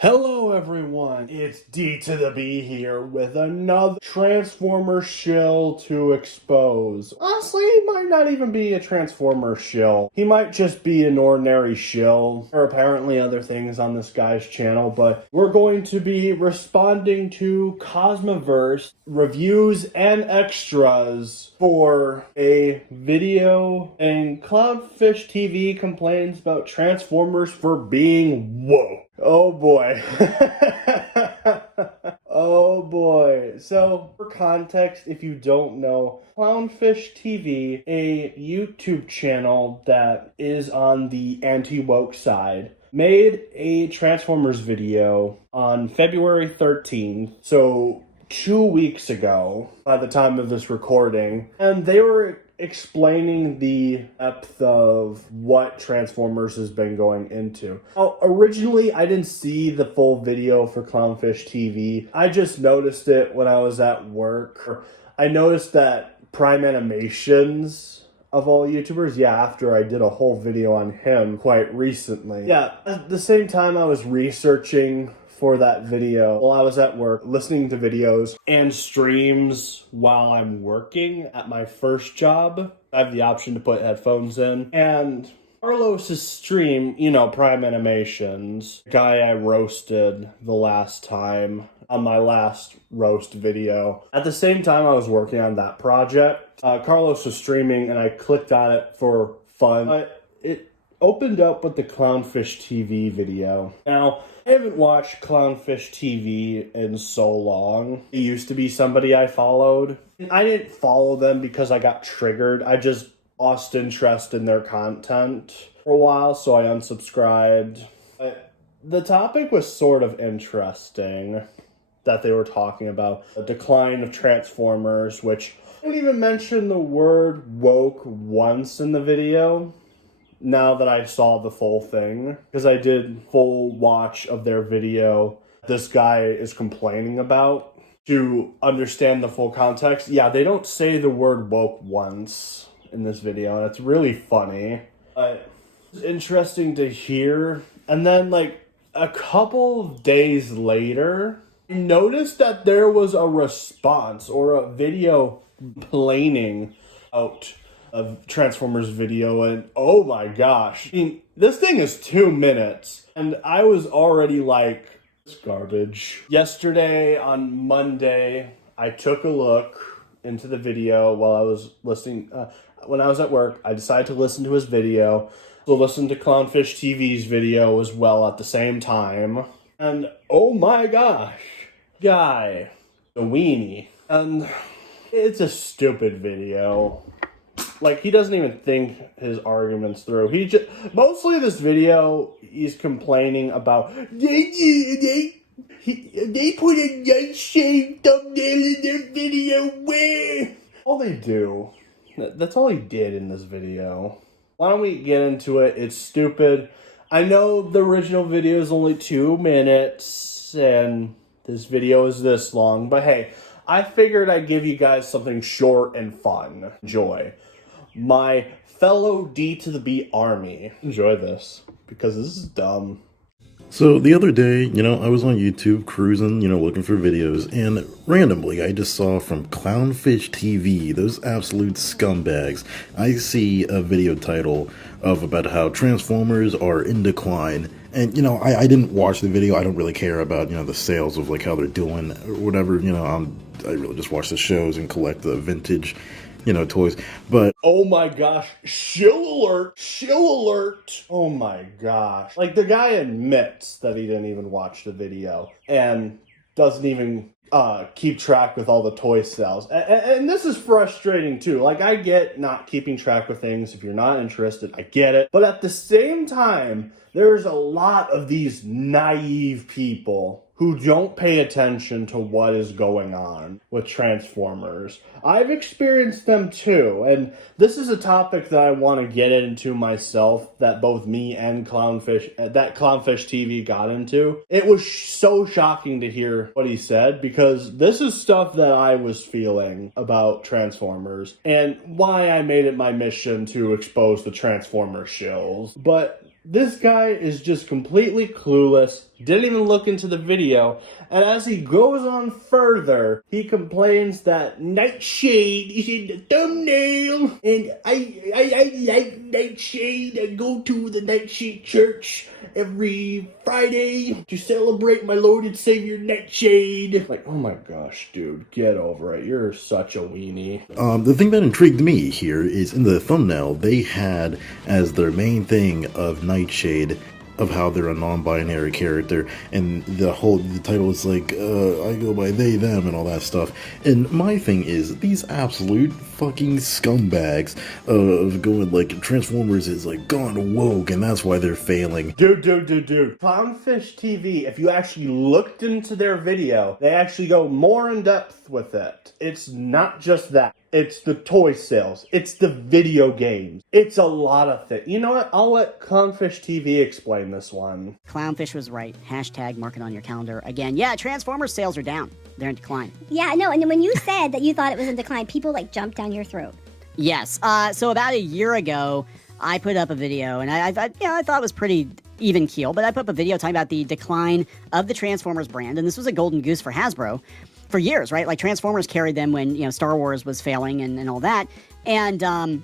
Hello everyone, it's D to the B here with another Transformer shill to expose. Honestly, he might not even be a Transformer shill. He might just be an ordinary shill. There are apparently other things on this guy's channel, but we're going to be responding to Cosmoverse reviews and extras for a video, and Clownfish TV complains about Transformers for being woke. Oh boy. Oh boy. So, for context, if you don't know, Clownfish TV, a YouTube channel that is on the anti-woke side, made a Transformers video on February 13th, so 2 weeks ago by the time of this recording, and they were explaining the depth of what Transformers has been going into. Now, originally, I didn't see the full video for Clownfish TV. I just noticed it when I was at work. I noticed that Prime Animations, of all YouTubers, after I did a whole video on him quite recently. Yeah, at the same time I was researching for that video while I was at work, listening to videos and streams while I'm working at my first job. I have the option to put headphones in. And Carlos's stream, Prime Animations, guy I roasted the last time on my last roast video. At the same time I was working on that project, Carlos was streaming and I clicked on it for fun. It opened up with the Clownfish TV video. Now, I haven't watched Clownfish TV in so long. It used to be somebody I followed. I didn't follow them because I got triggered. I just lost interest in their content for a while, so I unsubscribed. But the topic was sort of interesting that they were talking about. The decline of Transformers, which I didn't even mention the word woke once in the video. Now that I saw the full thing, because I did full watch of their video this guy is complaining about, to understand the full context. Yeah, they don't say the word woke once in this video, and it's really funny. It's interesting to hear. And then, a couple of days later, I noticed that there was a response or a video complaining out of Transformers video, and oh my gosh. I mean, this thing is 2 minutes, and I was already like, it's garbage. Yesterday, on Monday, I took a look into the video while I was listening. When I was at work, I decided to listen to his video. So listen to Clownfish TV's video as well at the same time. And oh my gosh, guy, the weenie. And it's a stupid video. He doesn't even think his arguments through. Mostly this video, he's complaining about, they put a nut-shaped thumbnail in their video where? All they do. That's all he did in this video. Why don't we get into it? It's stupid. I know the original video is only 2 minutes, and this video is this long, but hey, I figured I'd give you guys something short and fun. Enjoy. My fellow D to the B army. Enjoy this, because this is dumb. So the other day, I was on YouTube cruising, looking for videos, and randomly I just saw from Clownfish TV, those absolute scumbags, I see a video title about how Transformers are in decline. And, I didn't watch the video. I don't really care about, the sales of, how they're doing or whatever. I really just watch the shows and collect the vintage toys. But oh my gosh, shill alert, shill alert. Oh my gosh. The guy admits that he didn't even watch the video and doesn't even keep track with all the toy sales. And this is frustrating too. I get not keeping track of things. If you're not interested, I get it. But at the same time, there's a lot of these naive people who don't pay attention to what is going on with Transformers. I've experienced them too, and this is a topic that I want to get into myself, that both me and Clownfish TV got into. It was so shocking to hear what he said, because this is stuff that I was feeling about Transformers, and why I made it my mission to expose the Transformer shills. But this guy is just completely clueless, didn't even look into the video, and as he goes on further, he complains that Nightshade is in the thumbnail, and I like Nightshade. I go to the Nightshade church every Friday to celebrate my Lord and Savior Nightshade. Like, oh my gosh, dude, get over it. You're such a weenie. The thing that intrigued me here is in the thumbnail, they had as their main thing of Nightshade, of how they're a non-binary character, and the title is like, I go by they, them, and all that stuff. And my thing is, these absolute fucking scumbags of going like, Transformers is like gone woke, and that's why they're failing. Dude. Clownfish TV, if you actually looked into their video, they actually go more in depth with it. It's not just that. It's the toy sales. It's the video games. It's a lot of things. You know what? I'll let Clownfish TV explain this one. Clownfish was right. Hashtag mark it on your calendar. Again, yeah, Transformers sales are down. They're in decline. Yeah, no, and when you said that you thought it was in decline, people like jumped down your throat. Yes. So about a year ago, I put up a video, and I thought it was pretty even keel, but I put up a video talking about the decline of the Transformers brand, and this was a golden goose for Hasbro for years, right? Like Transformers carried them when, Star Wars was failing and all that. And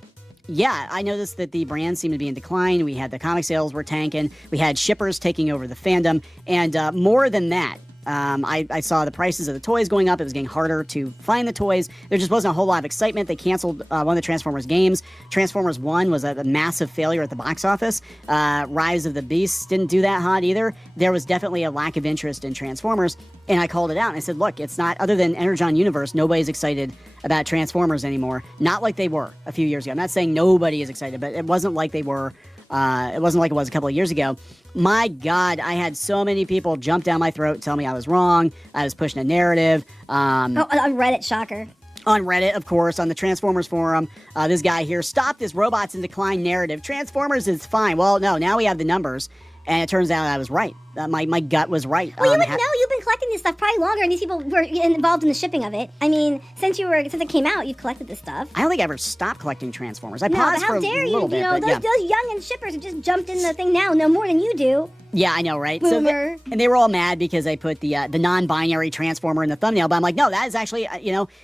yeah, I noticed that the brand seemed to be in decline. We had the comic sales were tanking. We had shippers taking over the fandom. And more than that, I saw the prices of the toys going up. It was getting harder to find the toys. There just wasn't a whole lot of excitement. They canceled one of the Transformers games. Transformers 1 was a massive failure at the box office. Rise of the Beasts didn't do that hot either. There was definitely a lack of interest in Transformers, and I called it out. And I said, look, it's not, other than Energon Universe, nobody's excited about Transformers anymore. Not like they were a few years ago. I'm not saying nobody is excited, but it wasn't like they were. It wasn't like it was a couple of years ago. My God, I had so many people jump down my throat and tell me I was wrong. I was pushing a narrative. On Reddit, shocker. On Reddit, of course, on the Transformers forum, this guy here, stop this robots in decline narrative. Transformers is fine. Well, no, now we have the numbers, and it turns out I was right. My gut was right. Well, you would know. You've been collecting this stuff probably longer, and these people were involved in the shipping of it. I mean, since it came out, you've collected this stuff. I don't think I ever stopped collecting Transformers. I paused for a little bit. How dare you? Those young and shippers have just jumped in the thing now know more than you do. Yeah, I know, right? Boomer. And they were all mad because I put the non-binary Transformer in the thumbnail, but I'm like, no, that is actually,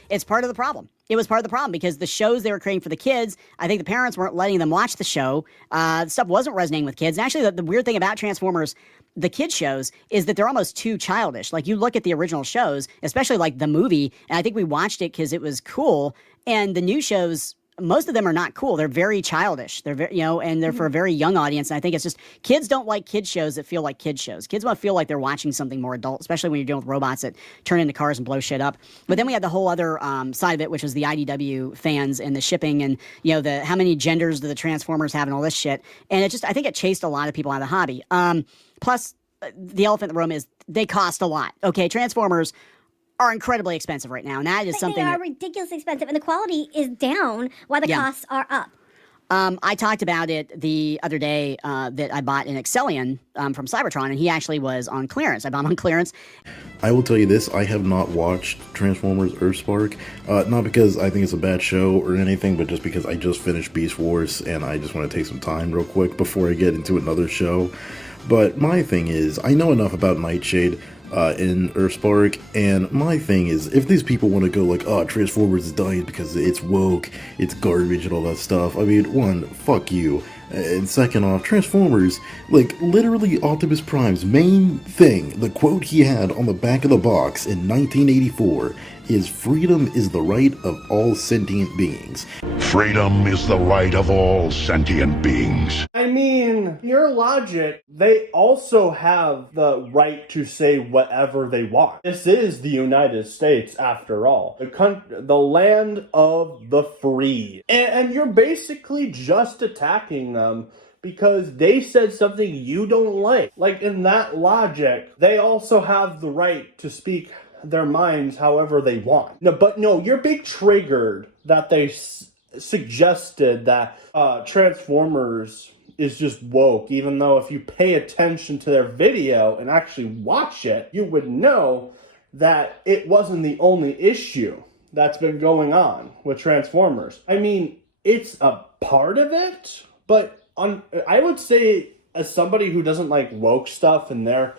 it's part of the problem. It was part of the problem because the shows they were creating for the kids, I think the parents weren't letting them watch the show. Stuff wasn't resonating with kids. And actually, the weird thing about Transformers, the kid shows, is that they're almost too childish. Like, you look at the original shows, especially like the movie, and I think we watched it because it was cool, and the new shows, most of them are not cool. They're very childish. They're very, and they're for a very young audience. And I think it's just, kids don't like kid shows that feel like kid shows. Kids want to feel like they're watching something more adult, especially when you're dealing with robots that turn into cars and blow shit up. But then we had the whole other side of it, which was the IDW fans and the shipping and, the how many genders do the Transformers have and all this shit. And I think it chased a lot of people out of the hobby. Plus, the elephant in the room is they cost a lot. Okay, Transformers are incredibly expensive right now, and that is something. They are ridiculously expensive, and the quality is down while the costs are up. I talked about it the other day that I bought an Excellion from Cybertron, and he actually was on clearance. I bought him on clearance. I will tell you this, I have not watched Transformers Earthspark, not because I think it's a bad show or anything, but just because I just finished Beast Wars, and I just want to take some time real quick before I get into another show. But my thing is, I know enough about Nightshade in Earthspark, and my thing is, if these people want to go like, oh, Transformers is dying because it's woke, it's garbage and all that stuff, I mean, one, fuck you. And second off, Transformers, like, literally Optimus Prime's main thing, the quote he had on the back of the box in 1984, is freedom is the right of all sentient beings. Freedom is the right of all sentient beings. I mean, your logic, they also have the right to say whatever they want. This is the United States, after all. The land of the free. And you're basically just attacking them because they said something you don't like. Like, in that logic, they also have the right to speak their minds however they want. No, you're being triggered that they suggested that Transformers is just woke, even though if you pay attention to their video and actually watch it, you would know that it wasn't the only issue that's been going on with Transformers. I mean, it's a part of it, but I would say as somebody who doesn't like woke stuff in their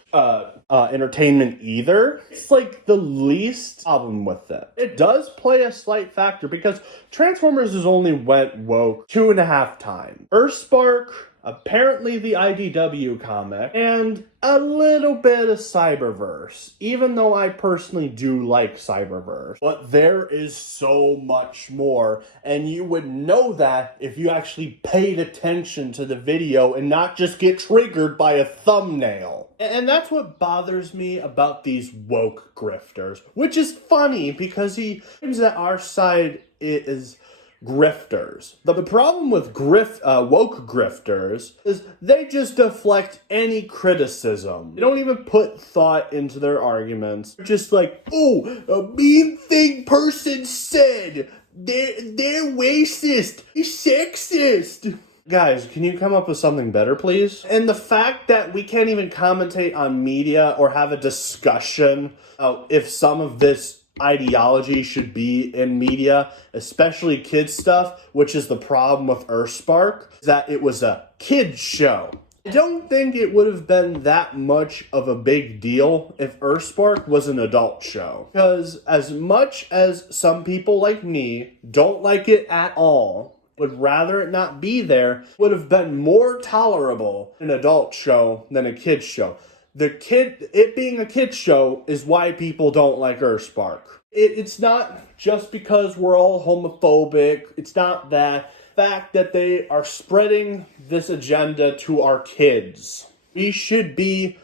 entertainment either, it's like the least problem with it. It does play a slight factor because Transformers has only went woke 2.5 times. Earthspark, apparently the IDW comic, and a little bit of Cyberverse, even though I personally do like Cyberverse. But there is so much more, and you would know that if you actually paid attention to the video and not just get triggered by a thumbnail. And that's what bothers me about these woke grifters, which is funny because he claims that our side is grifters. The problem with woke grifters is they just deflect any criticism. They don't even put thought into their arguments. They're just like, oh, a mean thing person said. They're racist. They're sexist. Guys, can you come up with something better, please? And the fact that we can't even commentate on media or have a discussion if some of this ideology should be in media, especially kids stuff, which is the problem with Earthspark, is that it was a kids show. I don't think it would have been that much of a big deal if Earthspark was an adult show. Because as much as some people like me don't like it at all, would rather it not be there, would have been more tolerable an adult show than a kids show. It being a kids show is why people don't like Earthspark. It's not just because we're all homophobic. It's not that fact that they are spreading this agenda to our kids. We should be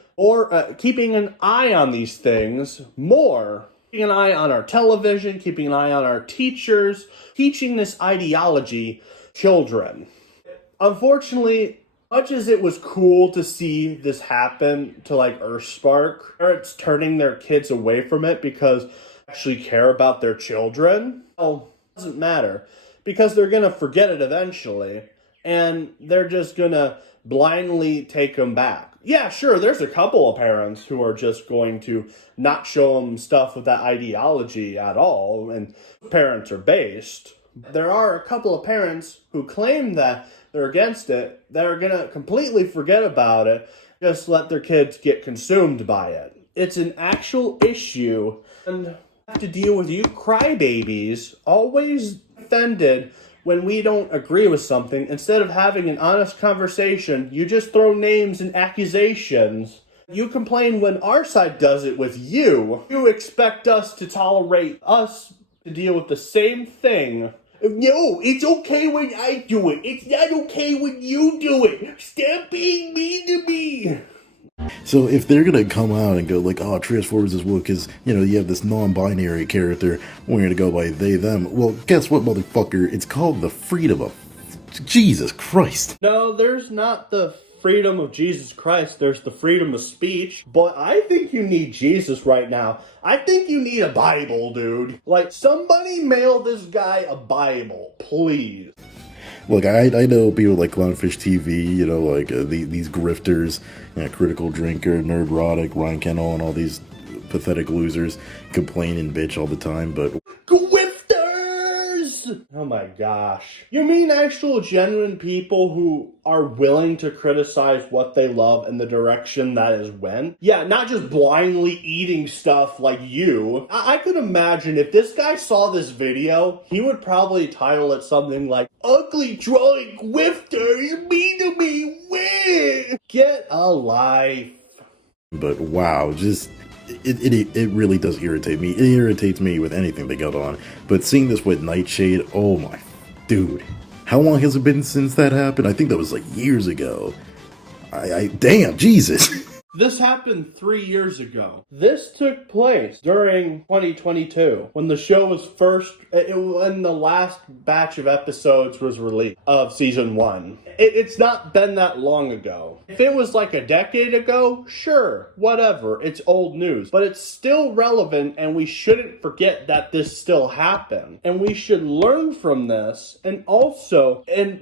keeping an eye on these things more. Keeping an eye on our television, keeping an eye on our teachers, teaching this ideology children. Unfortunately, much as it was cool to see this happen to like Earthspark, parents turning their kids away from it because they actually care about their children, well, it doesn't matter because they're going to forget it eventually and they're just going to blindly take them back. Yeah, sure, there's a couple of parents who are just going to not show them stuff with that ideology at all, and parents are based. There are a couple of parents who claim that they're against it, that are going to completely forget about it, just let their kids get consumed by it. It's an actual issue, and have to deal with you crybabies, always offended when we don't agree with something. Instead of having an honest conversation, you just throw names and accusations. You complain when our side does it with you. You expect us to tolerate us to deal with the same thing. No, it's okay when I do it. It's not okay when you do it. Stop being mean to me. So if they're gonna come out and go like, oh, Transformers is woke because, you know, you have this non-binary character, we're gonna go by they, them. Well, guess what, motherfucker? It's called the freedom of... Jesus Christ. No, there's not the freedom of Jesus Christ. There's the freedom of speech. But I think you need Jesus right now. I think you need a Bible, dude. Like, somebody mail this guy a Bible, please. Look, I know people like Clownfish TV, you know, like these grifters, you know, Critical Drinker, Nerdrotic, Ryan Kennel, and all these pathetic losers complain and bitch all the time, but... Grifters! Oh my gosh. You mean actual genuine people who are willing to criticize what they love and the direction that is went? Yeah, not just blindly eating stuff like you. I could imagine if this guy saw this video, he would probably title it something like, Ugly Drawing Grifter, you mean to me, win! Get a life. But wow, just... It really does irritate me. It irritates me with anything they got on. But seeing this with Nightshade, oh my... Dude. How long has it been since that happened? I think that was like years ago. Damn, Jesus. This happened 3 years ago. This took place during 2022, when the show was when the last batch of episodes was released of season 1. It's not been that long ago. If it was like a decade ago, sure, whatever, it's old news. But it's still relevant, and we shouldn't forget that this still happened. And we should learn from this, and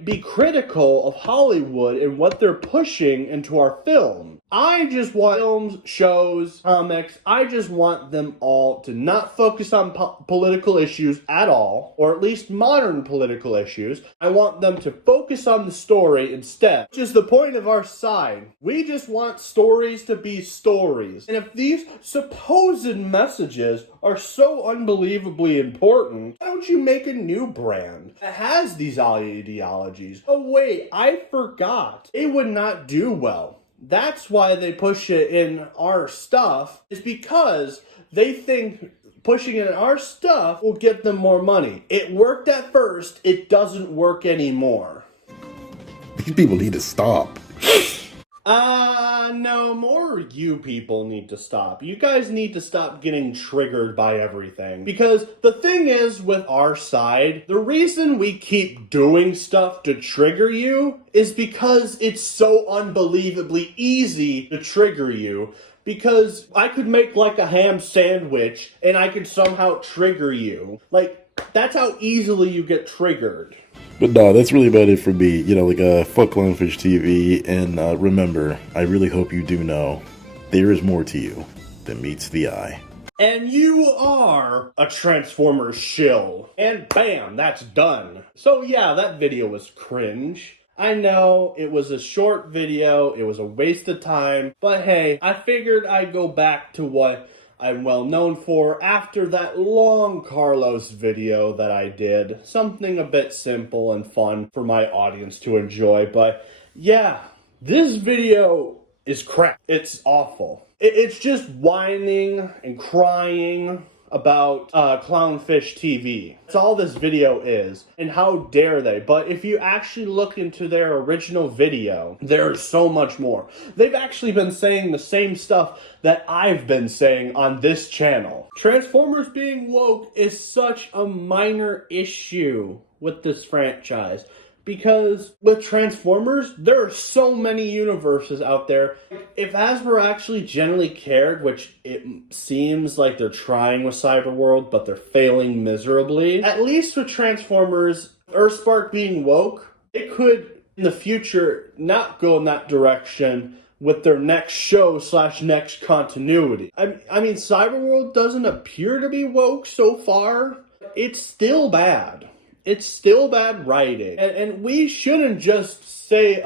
be critical of Hollywood and what they're pushing into our film. I just want films, shows, comics, I just want them all to not focus on political issues at all, or at least modern political issues. I want them to focus on the story instead, which is the point of our side. We just want stories to be stories. And if these supposed messages are so unbelievably important, why don't you make a new brand that has these ideologies? Oh wait, I forgot. It would not do well. That's why they push it in our stuff, is because they think pushing it in our stuff will get them more money. It worked at first, it doesn't work anymore. These people need to stop. No, more you people need to stop. You guys need to stop getting triggered by everything. Because the thing is, with our side, the reason we keep doing stuff to trigger you is because it's so unbelievably easy to trigger you. Because I could make like a ham sandwich and I could somehow trigger you. Like, that's how easily you get triggered. But no, that's really about it for me. Fuck Clownfish TV, and remember, I really hope you do know, there is more to you than meets the eye. And you are a Transformers shill. And bam, that's done. So yeah, that video was cringe. I know, it was a short video, it was a waste of time, but hey, I figured I'd go back to what I'm well known for after that long Carlos video that I did. Something a bit simple and fun for my audience to enjoy. But yeah, this video is crap. It's awful. It's just whining and crying about Clownfish TV. That's all this video is, and how dare they. But if you actually look into their original video, there's so much more. They've actually been saying the same stuff that I've been saying on this channel. Transformers being woke is such a minor issue with this franchise. Because with Transformers, there are so many universes out there. If Hasbro actually genuinely cared, which it seems like they're trying with Cyberworld, but they're failing miserably, at least with Transformers, Earthspark being woke, it could, in the future, not go in that direction with their next show / next continuity. I mean, Cyberworld doesn't appear to be woke so far. It's still bad. It's still bad writing. And we shouldn't just say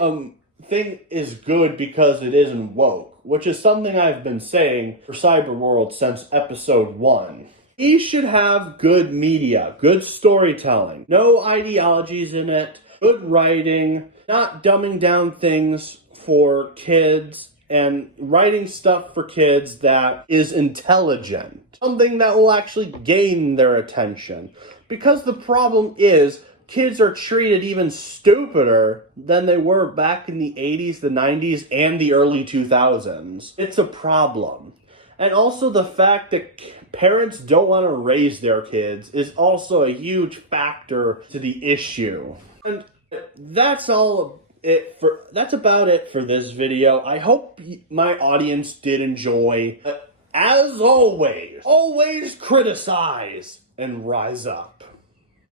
thing is good because it isn't woke, which is something I've been saying for Cyberworld since episode 1. We should have good media, good storytelling, no ideologies in it, good writing, not dumbing down things for kids, and writing stuff for kids that is intelligent. Something that will actually gain their attention. Because the problem is, kids are treated even stupider than they were back in the 80s, the 90s, and the early 2000s. It's a problem. And also the fact that parents don't want to raise their kids is also a huge factor to the issue. And that's about it for this video. I hope my audience did enjoy. As always, always criticize and rise up.